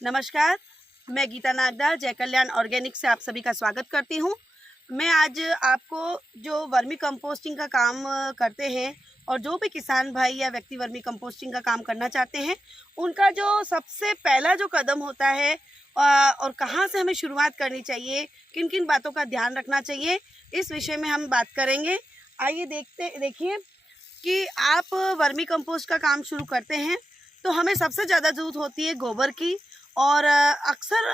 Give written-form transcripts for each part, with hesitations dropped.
नमस्कार, मैं गीता नागदा जय कल्याण ऑर्गेनिक से आप सभी का स्वागत करती हूँ। मैं आज आपको जो वर्मी कंपोस्टिंग का काम करते हैं और जो भी किसान भाई या व्यक्ति वर्मी कंपोस्टिंग का काम करना चाहते हैं, उनका जो सबसे पहला जो कदम होता है और कहाँ से हमें शुरुआत करनी चाहिए, किन किन बातों का ध्यान रखना चाहिए, इस विषय में हम बात करेंगे। आइए देखिए कि आप वर्मी कंपोस्ट का काम शुरू करते हैं तो हमें सबसे ज़्यादा ज़रूरत होती है गोबर की। और अक्सर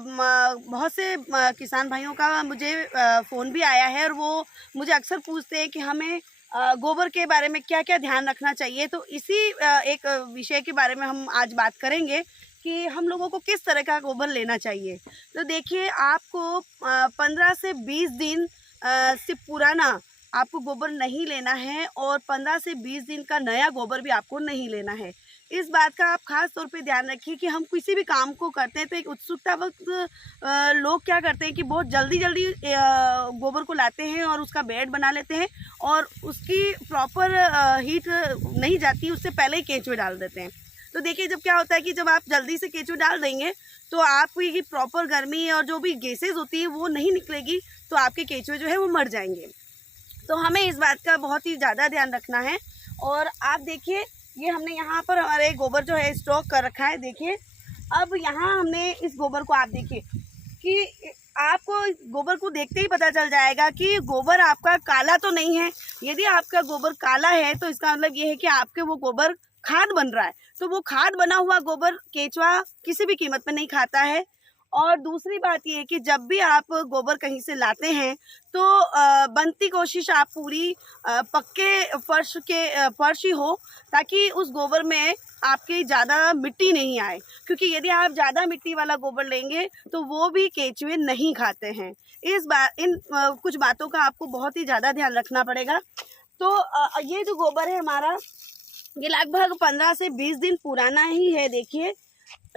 बहुत से किसान भाइयों का मुझे फ़ोन भी आया है और वो मुझे अक्सर पूछते हैं कि हमें गोबर के बारे में क्या क्या ध्यान रखना चाहिए। तो इसी एक विषय के बारे में हम आज बात करेंगे कि हम लोगों को किस तरह का गोबर लेना चाहिए। तो देखिए, आपको 15 से 20 दिन से पुराना आपको गोबर नहीं लेना है और 15 से 20 दिन का नया गोबर भी आपको नहीं लेना है। इस बात का आप खास तौर पे ध्यान रखिए कि हम किसी भी काम को करते हैं तो एक उत्सुकता वक्त लोग क्या करते हैं कि बहुत जल्दी गोबर को लाते हैं और उसका बेड बना लेते हैं और उसकी प्रॉपर हीट नहीं जाती, उससे पहले ही केंचुए डाल देते हैं। तो देखिए, जब क्या होता है कि जब आप जल्दी से केंचुए डाल देंगे तो आपकी प्रॉपर गर्मी और जो भी गैसेज होती है वो नहीं निकलेगी, तो आपके केंचुए जो है वो मर जाएंगे। तो हमें इस बात का बहुत ही ज़्यादा ध्यान रखना है। और आप देखिए, ये हमने यहाँ पर हमारे गोबर जो है स्टॉक कर रखा है। देखिए, अब यहाँ हमने इस गोबर को, आप देखिए कि आपको गोबर को देखते ही पता चल जाएगा कि गोबर आपका काला तो नहीं है। यदि आपका गोबर काला है तो इसका मतलब ये है कि आपके वो गोबर खाद बन रहा है। तो वो खाद बना हुआ गोबर केंचुआ किसी भी कीमत में नहीं खाता है। और दूसरी बात ये है कि जब भी आप गोबर कहीं से लाते हैं तो बनती कोशिश आप पूरी पक्के फर्श ही हो, ताकि उस गोबर में आपके ज़्यादा मिट्टी नहीं आए। क्योंकि यदि आप ज़्यादा मिट्टी वाला गोबर लेंगे तो वो भी केंचुए नहीं खाते हैं। इन कुछ बातों का आपको बहुत ही ज़्यादा ध्यान रखना पड़ेगा। तो ये जो गोबर है हमारा, ये लगभग 15 से 20 दिन पुराना ही है। देखिए,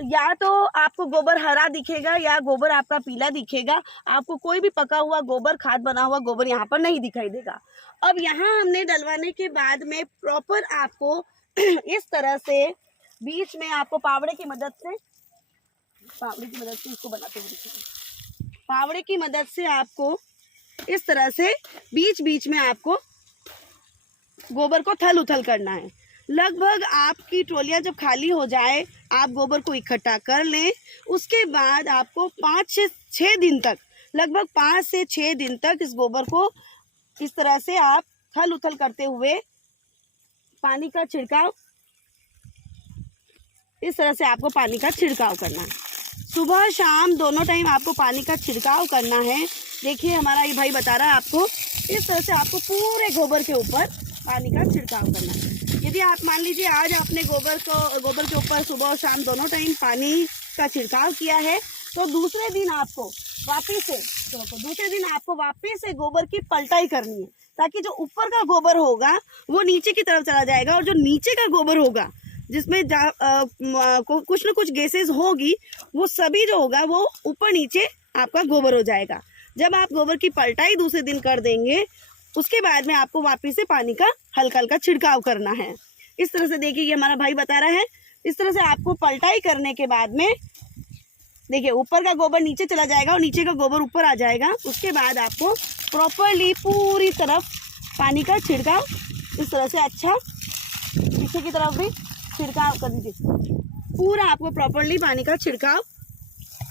या तो आपको गोबर हरा दिखेगा या गोबर आपका पीला दिखेगा, आपको कोई भी पका हुआ गोबर, खाद बना हुआ गोबर यहाँ पर नहीं दिखाई देगा। अब यहाँ हमने डलवाने के बाद में प्रॉपर आपको इस तरह से बीच में आपको पावड़े की मदद से इसको बनाते हुए दिखेगा। पावड़े की मदद से आपको इस तरह से बीच बीच में आपको गोबर को थल उथल करना है। लगभग आपकी ट्रॉलियाँ जब खाली हो जाए, आप गोबर को इकट्ठा कर लें। उसके बाद आपको 5 से 6 दिन तक, लगभग 5 से 6 दिन तक इस गोबर को इस तरह से आप थल उथल करते हुए पानी का छिड़काव, इस तरह से आपको पानी का छिड़काव करना है। सुबह शाम दोनों टाइम आपको पानी का छिड़काव करना है। देखिए, हमारा ये भाई बता रहा है आपको, इस तरह से आपको पूरे गोबर के ऊपर पानी का छिड़काव करना है। यदि आप मान लीजिए आज आपने गोबर के ऊपर सुबह और शाम दोनों टाइम पानी का छिड़काव किया है, तो दूसरे दिन आपको वापस से गोबर की पलटाई करनी है, ताकि जो ऊपर का गोबर होगा वो नीचे की तरफ चला जाएगा और जो नीचे का गोबर होगा जिसमें कुछ न कुछ गैसेज होगी, वो सभी जो होगा वो ऊपर नीचे आपका गोबर हो जाएगा। जब आप गोबर की पलटाई दूसरे दिन कर देंगे, उसके बाद में आपको वापस से पानी का हल्का हल्का छिड़काव करना है। इस तरह से देखिए, ये हमारा भाई बता रहा है, इस तरह से आपको पलटाई करने के बाद में देखिए ऊपर का गोबर नीचे चला जाएगा और नीचे का गोबर ऊपर आ जाएगा। उसके बाद आपको प्रॉपरली पूरी तरफ पानी का छिड़काव इस तरह से, अच्छा पीछे की तरफ भी छिड़काव कर दीजिए। पूरा आपको प्रॉपरली पानी का छिड़काव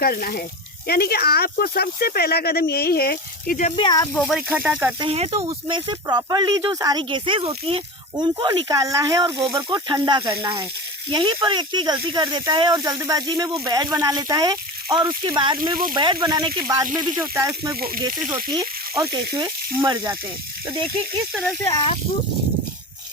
करना है। यानी कि आपको सबसे पहला कदम यही है कि जब भी आप गोबर इकट्ठा करते हैं तो उसमें से प्रॉपरली जो सारी गैसेज होती हैं उनको निकालना है और गोबर को ठंडा करना है। यहीं पर व्यक्ति गलती कर देता है और जल्दबाजी में वो बेड बना लेता है और उसके बाद में वो बेड बनाने के बाद में भी जो होता है उसमें गैसेज होती हैं और केंचुए मर जाते हैं। तो देखिए, इस तरह से आप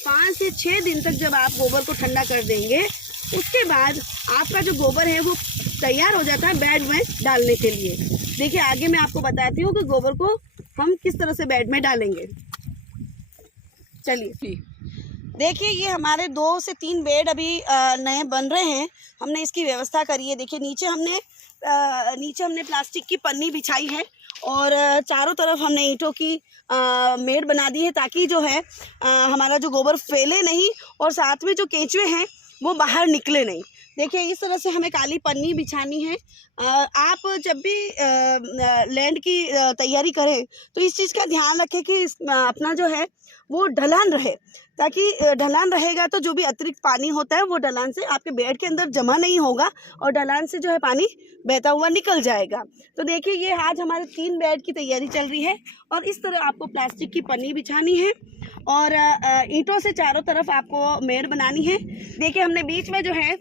5 से 6 दिन तक जब आप गोबर को ठंडा कर देंगे, उसके बाद आपका जो गोबर है वो तैयार हो जाता है बेड में डालने के लिए। देखिए, आगे मैं आपको बताती हूँ कि गोबर को हम किस तरह से बेड में डालेंगे। चलिए, देखिए, ये हमारे 2 से 3 बेड अभी नए बन रहे हैं। हमने इसकी व्यवस्था करी है। देखिए, नीचे हमने प्लास्टिक की पन्नी बिछाई है और चारों तरफ हमने ईंटों की मेड़ बना दी है, ताकि जो है हमारा जो गोबर फैले नहीं और साथ में जो केंचुए हैं वो बाहर निकले नहीं। देखिए इस तरह से हमें काली पन्नी बिछानी है। आप जब भी लैंड की तैयारी करें तो इस चीज़ का ध्यान रखें कि अपना जो है वो ढलान रहे, ताकि ढलान रहेगा तो जो भी अतिरिक्त पानी होता है वो ढलान से आपके बेड के अंदर जमा नहीं होगा और ढलान से जो है पानी बहता हुआ निकल जाएगा। तो देखिए ये आज हमारे 3 बेड की तैयारी चल रही है और इस तरह आपको प्लास्टिक की पन्नी बिछानी है और ईंटों से चारों तरफ आपको मेड़ बनानी है। देखिए हमने बीच में जो है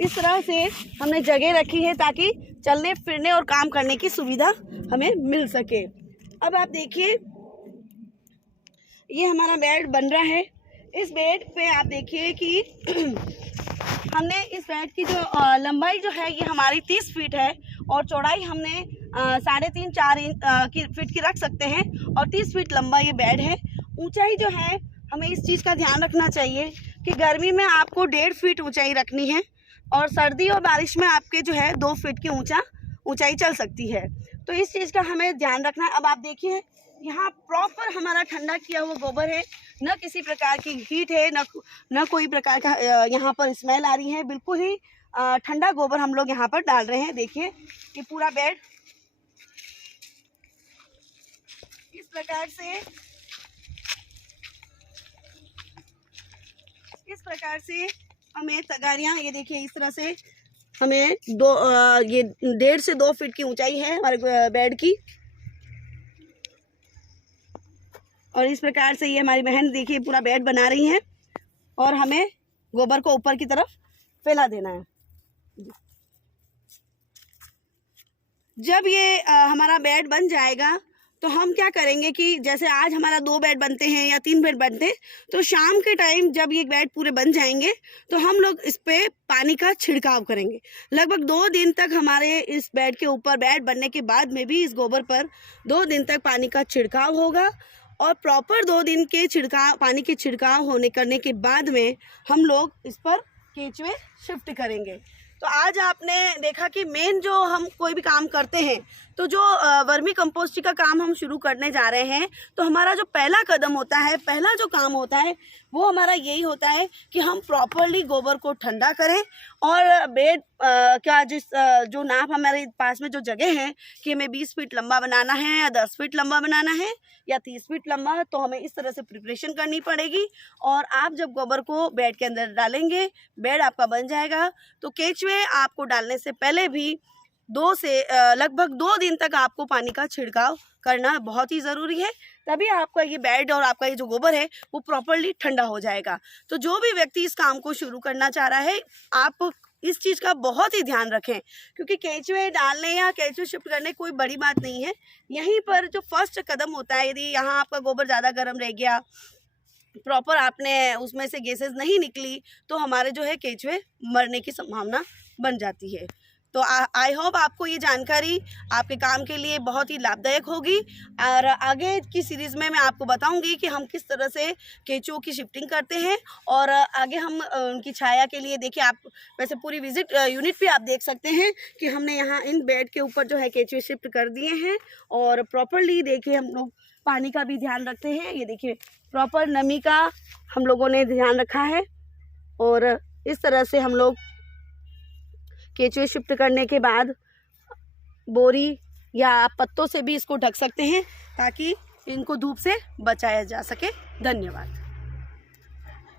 इस तरह से हमने जगह रखी है ताकि चलने फिरने और काम करने की सुविधा हमें मिल सके। अब आप देखिए ये हमारा बेड बन रहा है। इस बेड पे आप देखिए कि हमने इस बेड की जो लंबाई जो है ये हमारी 30 फीट है और चौड़ाई हमने 3.5-4 फीट की रख सकते हैं और 30 फीट लंबा ये बेड है। ऊंचाई जो है हमें इस चीज़ का ध्यान रखना चाहिए कि गर्मी में आपको 1.5 फीट ऊंचाई रखनी है और सर्दी और बारिश में आपके जो है 2 फीट की ऊंचाई चल सकती है। तो इस चीज़ का हमें ध्यान रखना है। अब आप देखिए यहाँ प्रॉपर हमारा ठंडा किया हुआ गोबर है, न किसी प्रकार की हीट है, न कोई प्रकार का यहाँ पर स्मेल आ रही है। बिल्कुल ही ठंडा गोबर हम लोग यहाँ पर डाल रहे हैं। देखिए ये पूरा बेड इस प्रकार से हमें तगारियाँ, ये देखिए इस तरह से हमें ये 1.5 से 2 फीट की ऊंचाई है हमारे बेड की और इस प्रकार से ये हमारी बहन देखिए पूरा बेड बना रही हैं और हमें गोबर को ऊपर की तरफ फैला देना है। जब ये हमारा बेड बन जाएगा तो हम क्या करेंगे कि जैसे आज हमारा 2 बेड बनते हैं या 3 बेड बनते हैं, तो शाम के टाइम जब ये बेड पूरे बन जाएंगे तो हम लोग इस पे पानी का छिड़काव करेंगे। लगभग 2 दिन तक हमारे इस बेड के ऊपर, बेड बनने के बाद में भी इस गोबर पर 2 दिन तक पानी का छिड़काव होगा और प्रॉपर 2 दिन के पानी के छिड़काव करने के बाद में हम लोग इस पर केचुए शिफ्ट करेंगे। तो आज आपने देखा कि मेन जो हम कोई भी काम करते हैं तो जो वर्मी कंपोस्टिंग का काम हम शुरू करने जा रहे हैं, तो हमारा जो पहला कदम होता है, पहला जो काम होता है वो हमारा यही होता है कि हम प्रॉपरली गोबर को ठंडा करें और बेड जो नाप हमारे पास में जो जगह है कि हमें 20 फीट लंबा बनाना है या 10 फीट लंबा बनाना है या 30 फीट लंबा है, तो हमें इस तरह से प्रिपरेशन करनी पड़ेगी। और आप जब गोबर को बेड के अंदर डालेंगे, बेड आपका बन जाएगा, तो केचुए आपको डालने से पहले भी लगभग 2 दिन तक आपको पानी का छिड़काव करना बहुत ही ज़रूरी है। तभी आपका ये बेड और आपका ये जो गोबर है वो प्रॉपरली ठंडा हो जाएगा। तो जो भी व्यक्ति इस काम को शुरू करना चाह रहा है, आप इस चीज़ का बहुत ही ध्यान रखें, क्योंकि केचुए डालने या केचुए शिफ्ट करने कोई बड़ी बात नहीं है। यहीं पर जो फर्स्ट कदम होता है, यदि यहाँ आपका गोबर ज़्यादा गर्म रह गया, प्रॉपर आपने उसमें से गैसेस नहीं निकली, तो हमारे जो है केचुए मरने की संभावना बन जाती है। तो आई होप आपको ये जानकारी आपके काम के लिए बहुत ही लाभदायक होगी और आगे की सीरीज़ में मैं आपको बताऊंगी कि हम किस तरह से केचुओं की शिफ्टिंग करते हैं और आगे हम उनकी छाया के लिए, देखिए आप वैसे पूरी विजिट यूनिट भी आप देख सकते हैं कि हमने यहाँ इन बेड के ऊपर जो है केचुए शिफ्ट कर दिए हैं और प्रॉपरली देखिए हम लोग पानी का भी ध्यान रखते हैं। ये देखिए प्रॉपर नमी का हम लोगों ने ध्यान रखा है और इस तरह से हम लोग केचुए शिफ्ट करने के बाद बोरी या पत्तों से भी इसको ढक सकते हैं ताकि इनको धूप से बचाया जा सके। धन्यवाद।